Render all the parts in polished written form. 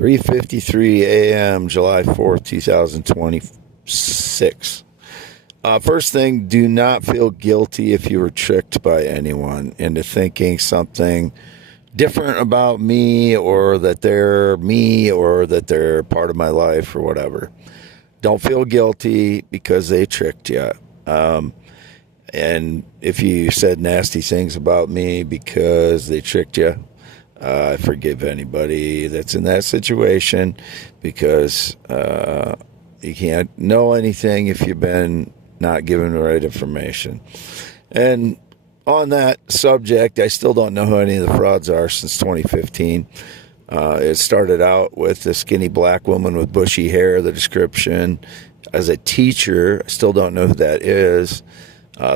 3:53 a.m., July 4th, 2026. First thing, do not feel guilty if you were tricked by anyone into thinking something different about me, or that they're me, or that they're part of my life, or whatever. Don't feel guilty because they tricked you. And if you said nasty things about me because they tricked you, I forgive anybody that's in that situation, because you can't know anything if you've been not given the right information. And on that subject, I still don't know who any of the frauds are since 2015. It started out with a skinny black woman with bushy hair, the description. As a teacher, I still don't know who that is.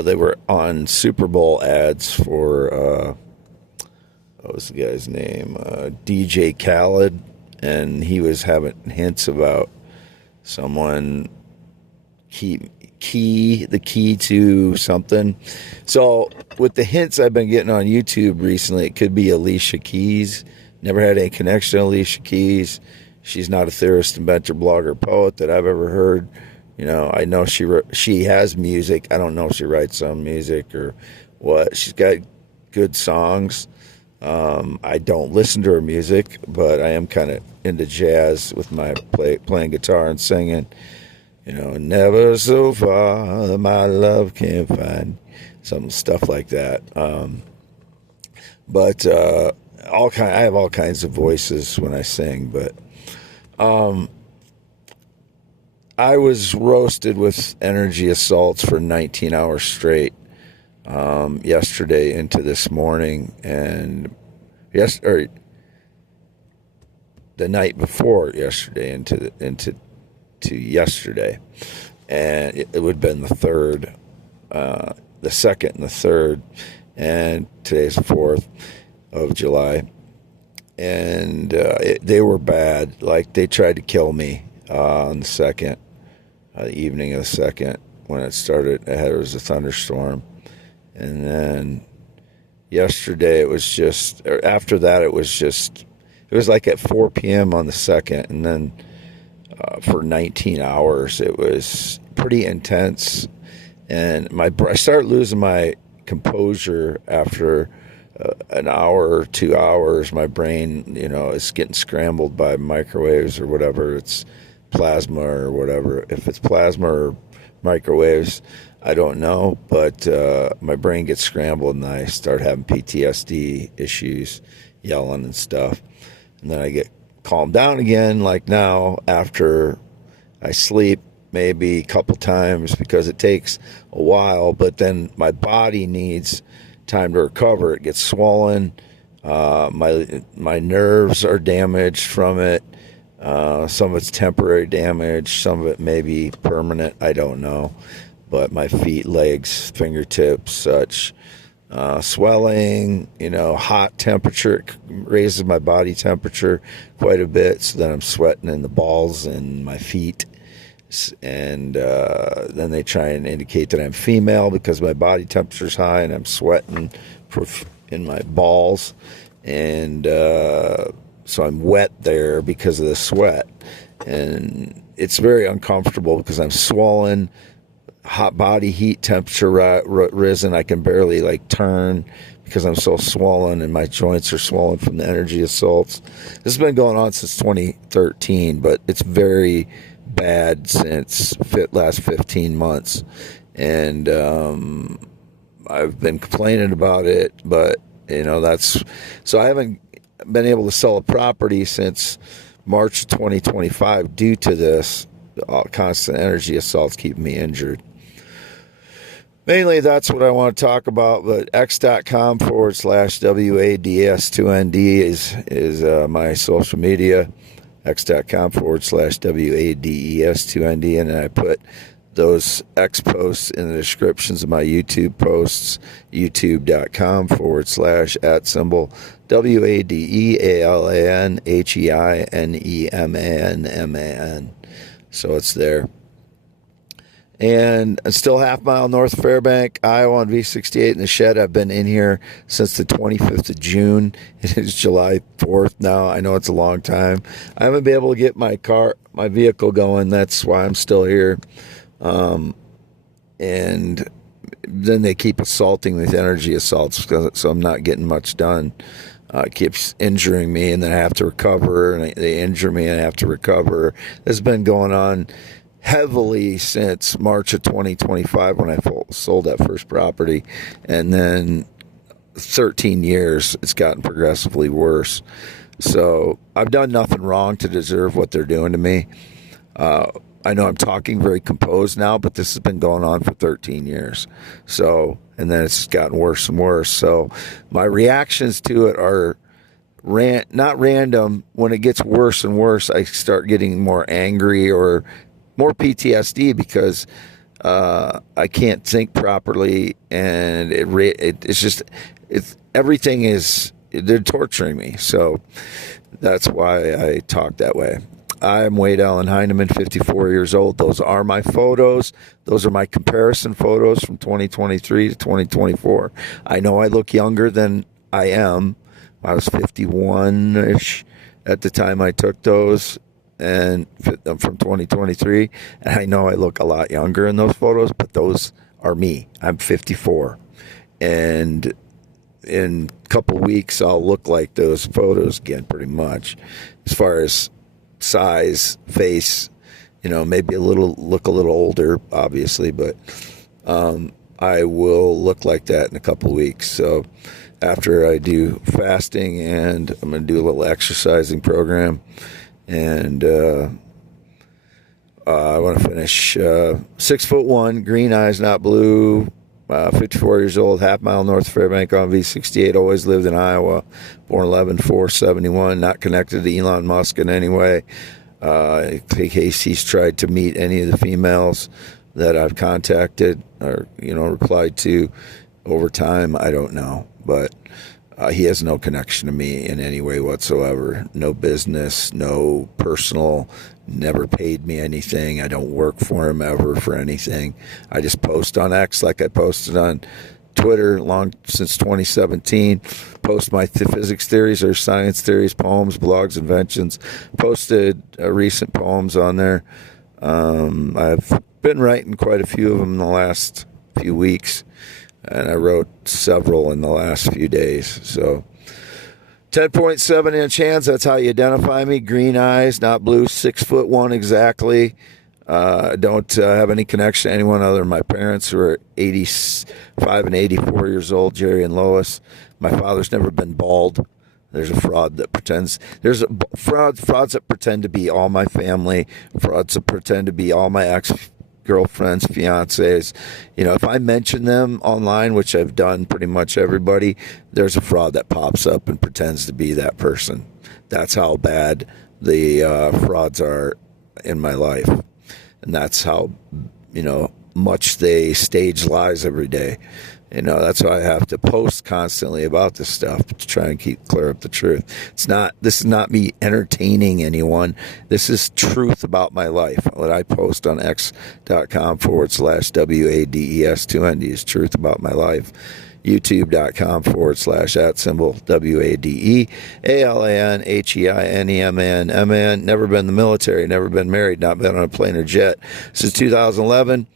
They were on Super Bowl ads for, what was the guy's name? DJ Khaled, and he was having hints about someone the key to something. So with the hints I've been getting on YouTube recently, it could be Alicia Keys. Never had any connection to Alicia Keys. She's not a theorist, inventor, blogger, poet that I've ever heard. You know, I know she has music. I don't know if she writes some music or what. She's got good songs. I don't listen to her music, but I am kind of into jazz with my playing guitar and singing. You know, never so far that my love can't find, some stuff like that. But I have all kinds of voices when I sing. But I was roasted with energy assaults for 19 hours straight yesterday into this morning, and the night before yesterday into yesterday, and it would have been the third, the second and the third, and today's the 4th of July, and they were bad. Like, they tried to kill me on the second, the evening of the second, when it started. There was a thunderstorm, and then yesterday it was just, or after that it was like at 4 p.m. on the second, and then for 19 hours it was pretty intense, and I started losing my composure after an hour or 2 hours. My brain, is getting scrambled by microwaves or whatever. It's plasma or whatever. If it's plasma or microwaves, I don't know, but my brain gets scrambled, and I start having PTSD issues, yelling and stuff, and then I get calm down again, like now, after I sleep maybe a couple times, because it takes a while, but then my body needs time to recover. It gets swollen. My nerves are damaged from it. Some of it's temporary damage, some of it may be permanent, I don't know. But my feet, legs, fingertips, such, swelling, hot temperature, it raises my body temperature quite a bit, so then I'm sweating in the balls and my feet, and then they try and indicate that I'm female because my body temperature's high and I'm sweating in my balls, and so I'm wet there because of the sweat, and it's very uncomfortable because I'm swollen. Hot body heat temperature risen. I can barely turn because I'm so swollen, and my joints are swollen from the energy assaults. This has been going on since 2013, but it's very bad since last 15 months, and I've been complaining about it, but so I haven't been able to sell a property since March 2025 due to this. Constant energy assaults keep me injured. Mainly that's what I want to talk about, but x.com/WADS2ND is my social media, x.com/WADES2ND, and then I put those X posts in the descriptions of my YouTube posts, youtube.com/@WADEALANHEINEMANMAN. So it's there. And still half mile north of Fairbank, Iowa on V68 in the shed. I've been in here since the 25th of June. It is July 4th now. I know it's a long time. I haven't been able to get my vehicle going. That's why I'm still here. And then they keep assaulting with energy assaults, so I'm not getting much done. It keeps injuring me, and then I have to recover, and they injure me, and I have to recover. This has been going on heavily since March of 2025 when I sold that first property, and then 13 years it's gotten progressively worse. So I've done nothing wrong to deserve what they're doing to me. I know I'm talking very composed now, but this has been going on for 13 years. So, and then it's gotten worse and worse. So my reactions to it are not random. When it gets worse and worse, I start getting more angry or more PTSD because I can't think properly, and they're torturing me. So that's why I talk that way. I'm Wade Allen Heineman, 54 years old. Those are my photos. Those are my comparison photos from 2023 to 2024. I know I look younger than I am. I was 51-ish at the time I took those, and from 2023. And I know I look a lot younger in those photos, but those are me. I'm 54. And in a couple weeks, I'll look like those photos again, pretty much. As far as size, face, maybe look a little older, obviously, but I will look like that in a couple weeks. So after I do fasting, and I'm going to do a little exercising program, and I want to finish 6'1", green eyes, not blue, 54 years old, half mile north of Fairbank on V68, always lived in Iowa, born 11/4/71, not connected to Elon Musk in any way. In case he's tried to meet any of the females that I've contacted or, replied to over time, I don't know. But he has no connection to me in any way whatsoever. No business, no personal, never paid me anything. I don't work for him ever for anything. I just post on X like I posted on Twitter since 2017. Post my physics theories or science theories, poems, blogs, inventions. Posted recent poems on there. I've been writing quite a few of them in the last few weeks, and I wrote several in the last few days. So 10.7-inch hands, that's how you identify me. Green eyes, not blue, 6'1" exactly. Don't have any connection to anyone other than my parents, who are 85 and 84 years old, Jerry and Lois. My father's never been bald. There's a fraud that pretends. There's frauds that pretend to be all my family, frauds that pretend to be all my ex-girlfriends, fiancés. If I mention them online, which I've done pretty much everybody, there's a fraud that pops up and pretends to be that person. That's how bad the frauds are in my life. And that's how, much they stage lies every day. That's why I have to post constantly about this stuff to try and clear up the truth. This is not me entertaining anyone. This is truth about my life. What I post on x.com/WADES2ND is truth about my life. YouTube.com/@WADEALANHEINEMAN. Never been in the military, never been married, not been on a plane or jet since 2011.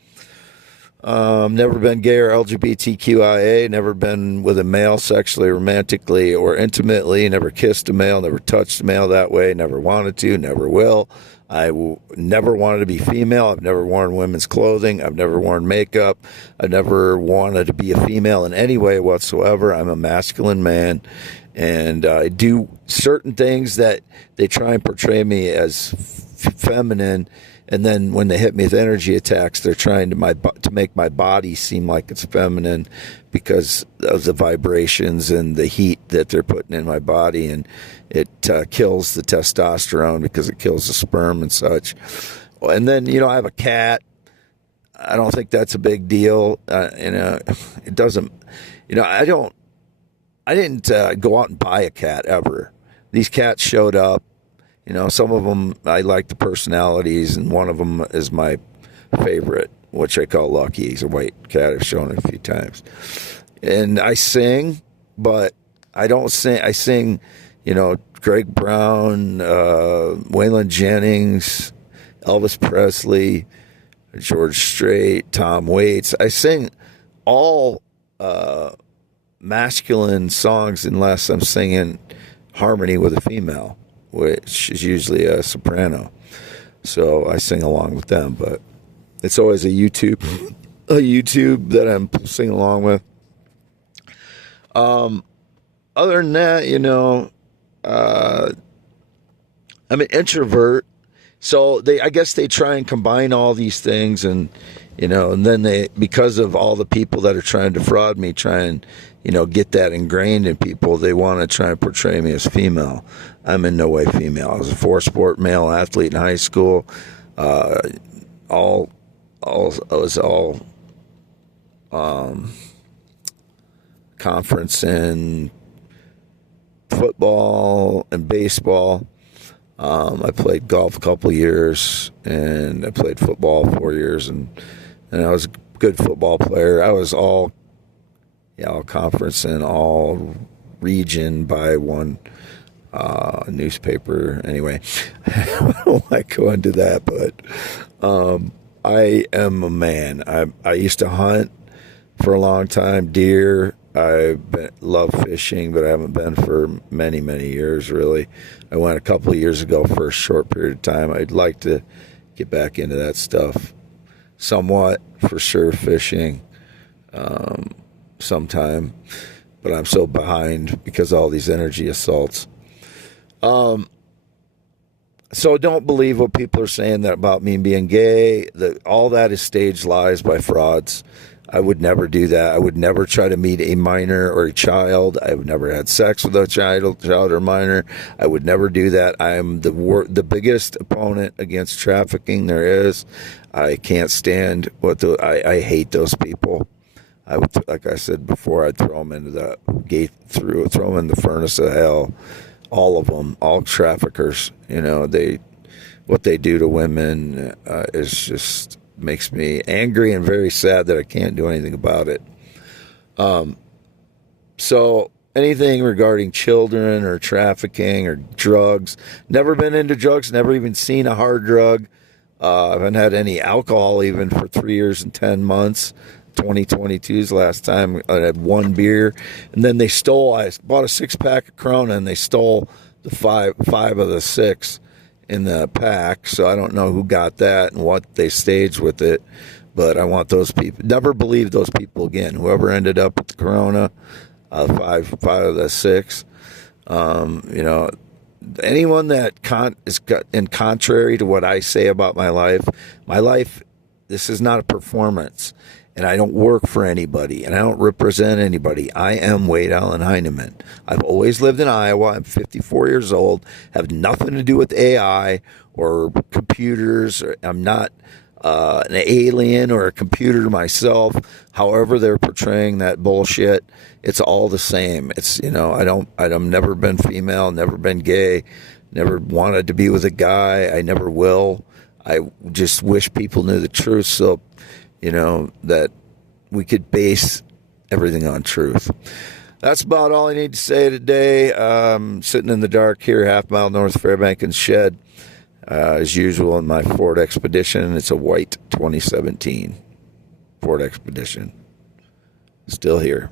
Never been gay or LGBTQIA, never been with a male sexually, romantically, or intimately, never kissed a male, never touched a male that way, never wanted to, never will. Never wanted to be female. I've never worn women's clothing. I've never worn makeup. I've never wanted to be a female in any way whatsoever. I'm a masculine man, and I do certain things that they try and portray me as feminine. And then when they hit me with energy attacks, they're trying to make my body seem like it's feminine because of the vibrations and the heat that they're putting in my body. And it kills the testosterone because it kills the sperm and such. And then, I have a cat. I don't think that's a big deal. It doesn't, I didn't go out and buy a cat ever. These cats showed up. Some of them, I like the personalities, and one of them is my favorite. which I call Lucky. He's a white cat. I've shown it a few times. And I sing, but I don't sing. I sing, Greg Brown, Waylon Jennings, Elvis Presley, George Strait, Tom Waits. I sing all masculine songs unless I'm singing harmony with a female, which is usually a soprano. So I sing along with them, but it's always a YouTube that I'm singing along with. Other than that, I'm an introvert. So I guess they try and combine all these things, and and then because of all the people that are trying to defraud me, try and get that ingrained in people. They want to try and portray me as female. I'm in no way female. I was a 4-sport male athlete in high school. I was all conference in football and baseball. I played golf a couple years, and I played football 4 years, and I was a good football player. I was all conference and all region by one newspaper. Anyway, I don't like going into that, but I am a man. I used to hunt for a long time, deer. I love fishing, but I haven't been for many, many years, really. I went a couple of years ago for a short period of time. I'd like to get back into that stuff somewhat, for sure, fishing sometime. But I'm so behind because of all these energy assaults. So don't believe what people are saying about me being gay. All that is staged lies by frauds. I would never do that. I would never try to meet a minor or a child. I've never had sex with a child or minor. I would never do that. I am the biggest opponent against trafficking there is. I can't stand I hate those people. I would, like I said before, I'd throw them into the gate, throw them in the furnace of hell. All of them, all traffickers. What they do to women is just makes me angry and very sad that I can't do anything about it. So anything regarding children or trafficking or drugs, never been into drugs, never even seen a hard drug. I haven't had any alcohol even for 3 years and 10 months. 2022's last time I had one beer, and then I bought a 6-pack of Corona, and they stole the five of the 6 in the pack. So I don't know who got that and what they staged with it, but I want those people, never believe those people again. Whoever ended up with the Corona, 5 of the 6, anyone that is in contrary to what I say about my life, this is not a performance. And I don't work for anybody, and I don't represent anybody. I am Wade Allen Heineman. I've always lived in Iowa. I'm 54 years old. Have nothing to do with AI or computers. I'm not an alien or a computer myself. However they're portraying that bullshit, it's all the same. It's I've never been female, never been gay, never wanted to be with a guy. I never will. I just wish people knew the truth, so that we could base everything on truth. That's about all I need to say today. Sitting in the dark here, half-mile north of Fairbank and Shed, as usual in my Ford Expedition. It's a white 2017 Ford Expedition. Still here.